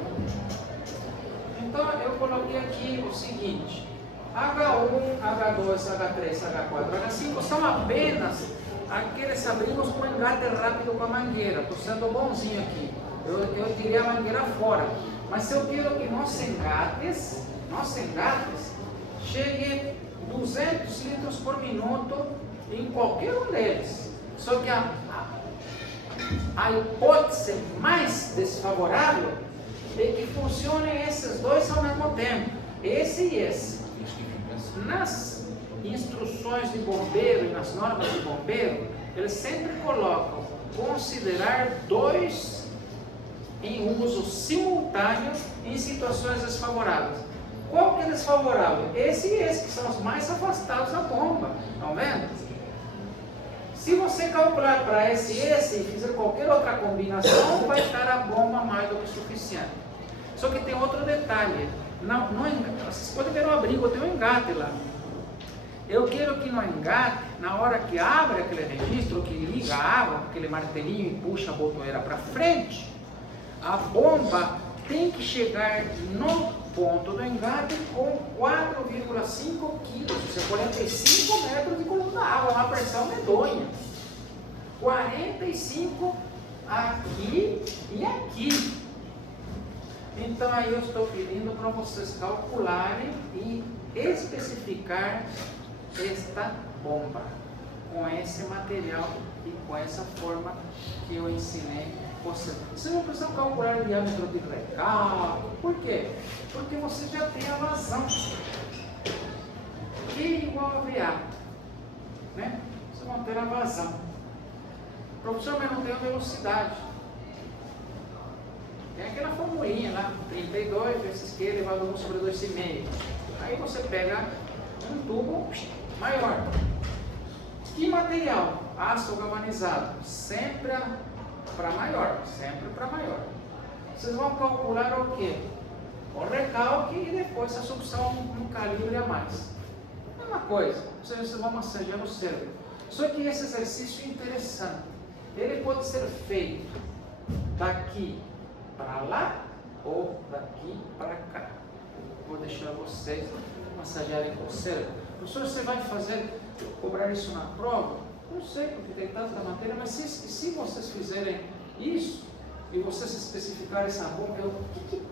Então eu coloquei aqui o seguinte: H1, H2, H3, H4, H5 são apenas aqueles abrigos com engate rápido com a mangueira. Estou sendo bonzinho aqui. Eu tirei a mangueira fora. Mas se eu quero que nossos engates cheguem 200 litros por minuto em qualquer um deles. Só que a hipótese mais desfavorável é que funcionem esses dois ao mesmo tempo, esse e esse. Nas instruções de bombeiro e nas normas de bombeiro, eles sempre colocam considerar dois em uso simultâneo em situações desfavoráveis. Qual que é desfavorável? Esse e esse, que são os mais afastados da bomba. Estão vendo? Se você calcular para esse e esse e fizer qualquer outra combinação, vai estar a bomba mais do que suficiente. Só que tem outro detalhe. Vocês podem ver o abrigo, tem um engate lá. Eu quero que no engate, na hora que abre aquele registro, que liga a água, aquele martelinho e puxa a botoeira para frente, a bomba tem que chegar no ponto do engate com 4,5 quilos, ou seja, 45 metros de coluna d'água, uma pressão medonha. 45 aqui e aqui. Então aí eu estou pedindo para vocês calcularem e especificar esta bomba com esse material e com essa forma que eu ensinei vocês. Vocês não precisam calcular o diâmetro de recálculo. Por quê? Porque você já tem a vazão Q igual a VA, né? Vocês vão ter a vazão. Professor, mas não tem a velocidade. Tem aquela formulinha lá, 32 vezes Q elevado a 1 sobre 2,5. Aí você pega um tubo maior. Que material? Aço galvanizado. Sempre para maior. Sempre para maior. Vocês vão calcular o quê? O recalque e depois a sucção no calibre a mais. Mesma coisa. Vocês vão massagear o cérebro. Só que esse exercício é interessante. Ele pode ser feito daqui para lá ou daqui para cá. Vou deixar vocês massagearem o cérebro. Professor, você vai cobrar isso na prova? Não sei, porque tem tanta matéria, mas se vocês fizerem isso e vocês especificarem essa bomba, o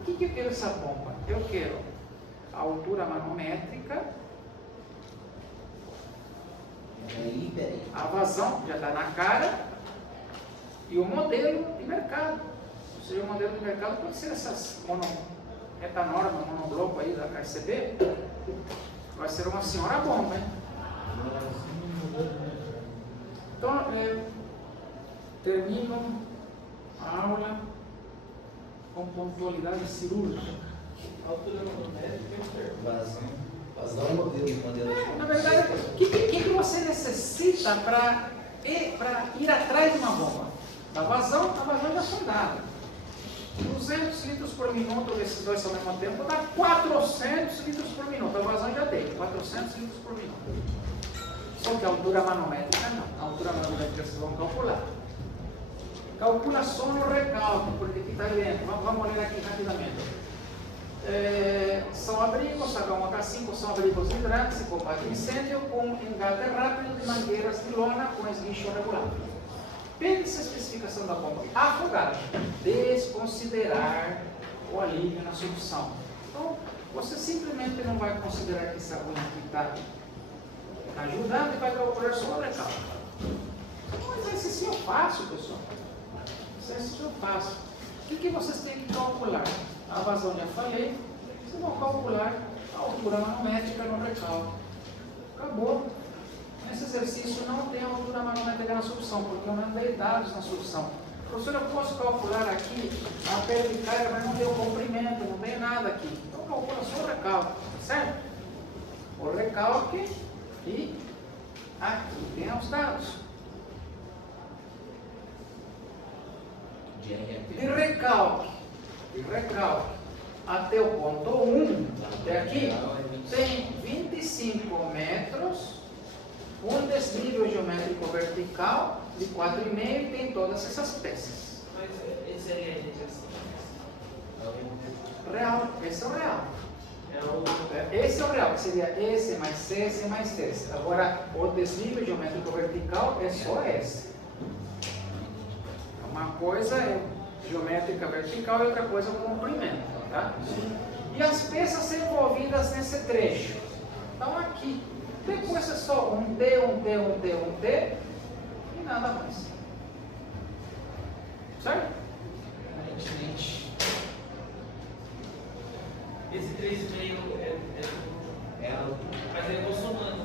que eu quero essa bomba? Eu quero a altura manométrica, a vazão já está na cara, e o modelo de mercado. Ou seja, o modelo de mercado pode ser essas retanorma, monobloco aí da KCB. Vai ser uma senhora bomba, hein? Então, termino a aula com pontualidade cirúrgica. Altura manométrica, Vazão é modelo. Na verdade, o que você necessita para ir atrás de uma bomba? A vazão já são dadas. 200 litros por minuto desses dois ao mesmo tempo dá 400 litros por minuto. A vazão já dei, 400 litros por minuto. Só que a altura manométrica não. A altura manométrica vocês vão calcular. Calcula só no recálculo, porque aqui está lento. Vamos ler aqui rapidamente. São abrigos, H1, H5, são abrigos hidrantes e combate incêndio com engate rápido de mangueiras de lona com esguicho regular. Pede-se a especificação da bomba. Afogagem. Desconsiderar o alívio na solução. Então, você simplesmente não vai considerar que essa agulha aqui está ajudando e vai calcular só o recálculo. Mas exercício eu faço, pessoal. Exercício eu faço. O que vocês têm que calcular? A vazão já falei. Vocês vão calcular a altura manométrica no recálculo. Acabou. Nesse exercício não tem a altura manométrica na solução, porque eu não dei dados na solução. Professor, eu posso calcular aqui a perda de carga, mas não deu comprimento, não tem nada aqui. Então calcula só o recálculo, certo? O recálculo e aqui tem os dados. De recálculo até o ponto 1, até aqui, tem 25 metros, um desnível geométrico vertical de 4,5 e tem todas essas peças. Mas esse aí a gente assim. Real, esse é o real. É Esse é o real, que seria esse mais C, esse mais esse. Agora, o desnível geométrico vertical é só esse. Uma coisa é geométrica vertical e outra coisa é o comprimento, tá? E as peças envolvidas nesse trecho. Então aqui, depois é só um T e nada mais. Certo? Aparentemente. Esse 3,5 mas ele vou somando o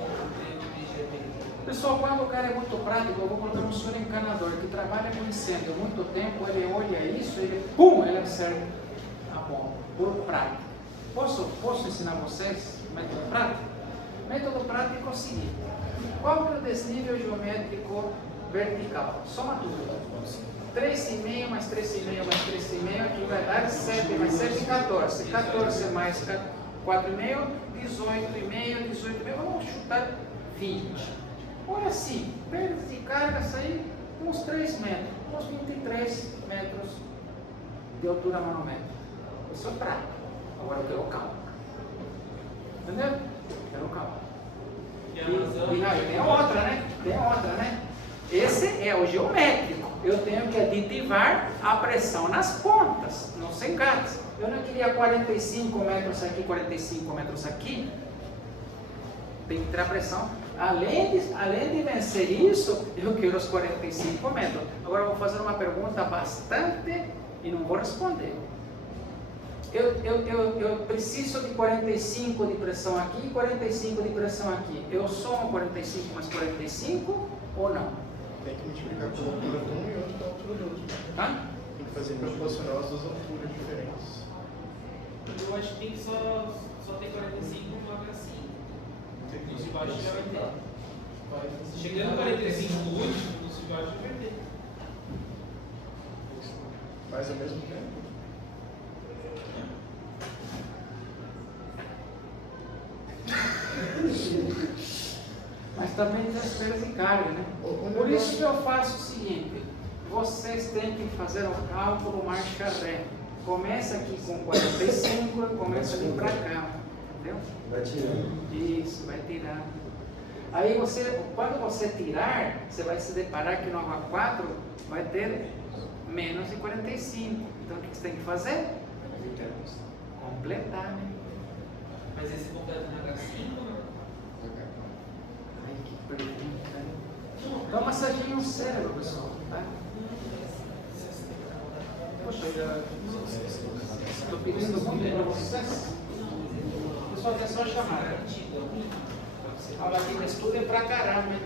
Pessoal, quando o cara é muito prático, eu vou colocar um senhor encanador que trabalha com incêndio há muito tempo, ele olha isso, ele observa a bomba, por prático. Posso ensinar vocês o método prático? O método prático é o seguinte: qual que é o desnível geométrico vertical? Soma tudo. 3,5 mais 3,5 mais 3,5, aqui vai dar 7 mais 7, 14. 14 mais 4,5, 18,5, 18,5. Vamos chutar 20. Olha assim, perda de carga sair uns 3 metros, uns 23 metros de altura manômetro. Isso é prático. Agora eu quero o cálculo. Entendeu? Quero o cálculo. E tem outra, né? Tem outra, né? Esse é o geométrico. Eu tenho que aditivar a pressão nas pontas, nos engates. Eu não queria 45 metros aqui, 45 metros aqui. Tem que ter a pressão. Além de vencer isso, eu quero os 45 metros. Agora eu vou fazer uma pergunta bastante e não vou responder. Eu preciso de 45 de pressão aqui e 45 de pressão aqui. Eu somo 45 mais 45 ou não? Tem que multiplicar pela altura de um e outro pela altura do outro. Tem que fazer proporcional as duas alturas diferentes. Eu acho que tem que só ter 45 no H5. No de baixo já vai ter. Chegando no 45 do último, no de baixo já vai ter. Faz ao mesmo tempo. Mas também tem as perdas de carga, né? Por isso que eu faço o seguinte: vocês têm que fazer o cálculo marcha ré. Começa aqui com 45 e começa a vir para cá. Entendeu? Vai tirando. Isso, vai tirar. Aí quando você tirar, você vai se deparar que no H4 vai ter menos de 45. Então o que você tem que fazer? Completar, né? Mas esse completo no H5 não? Ai, que pergunta, né? Dá uma massaginha no cérebro, pessoal, tá? Poxa, estou pedindo muito para vocês. Pessoal, atenção a chamada. A aula aqui de estudo é pra caramba, hein?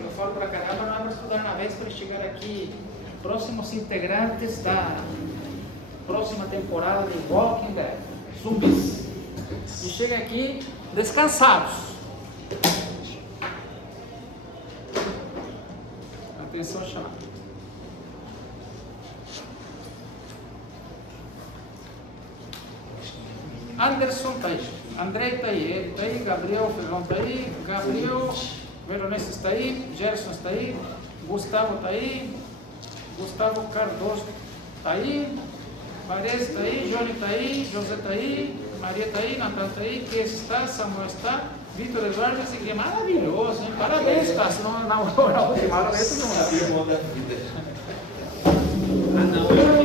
Eu falo pra caramba, não é para estudar na vez para chegar aqui próximos integrantes da próxima temporada de Walking Dead, zumbis. E chega aqui descansados. Atenção a chamada. Anderson está aí, André está aí, ele está aí, Gabriel Ferrão está aí, Gabriel Veronese está aí, Gerson está aí, Gustavo está aí, Gustavo Cardoso está aí, Maria está aí, Johnny está aí, José está aí, Maria está aí, Natal está aí, Kees está, Samuel está, Vitor Eduardo, esse aqui é maravilhoso, hein? Parabéns, tá? Senão na última hora eu todo mundo. Sabia o nome da vida. Ah, não, eu